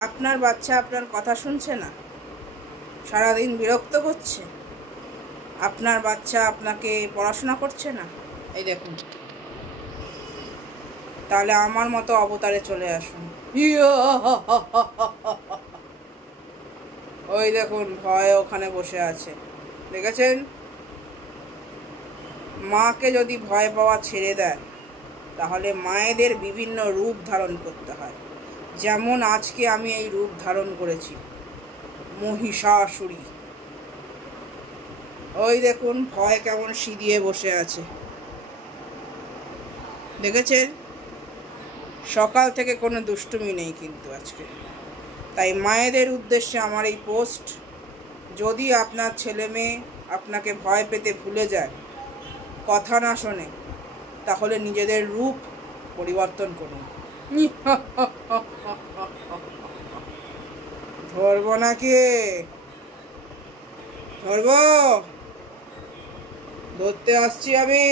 আপনার বাচ্চা আপনার কথা শুনছে না, সারাদিন বিরক্ত করছে। আপনার বাচ্চা আপনাকে পড়াশোনা করছে না, এই দেখুন। তাহলে আমার মতো অবতারে চলে আসুন। ওই দেখুন, ভয়ে ওখানে বসে আছে, দেখেছেন? মাকে যদি ভয় পাওয়া ছেড়ে দেয় তাহলে মায়েদের বিভিন্ন রূপ ধারণ করতে হয়। যেমন আজকে আমি এই রূপ ধারণ করেছি, মহিষাসুরী। ওই দেখুন, ভয় কেমন সিঁড়িয়ে বসে আছে, দেখেছেন? সকাল থেকে কোনো দুষ্টুমি নেই কিন্তু আজকে। তাই মায়েদের উদ্দেশ্যে আমার এই পোস্ট, যদি আপনার ছেলে মেয়ে আপনাকে ভয় পেতে ভুলে যায়, কথা না শোনে, তাহলে নিজেদের রূপ পরিবর্তন করুন। ধরবো নাকি? ধরবো? ধরতে আসছি আমি।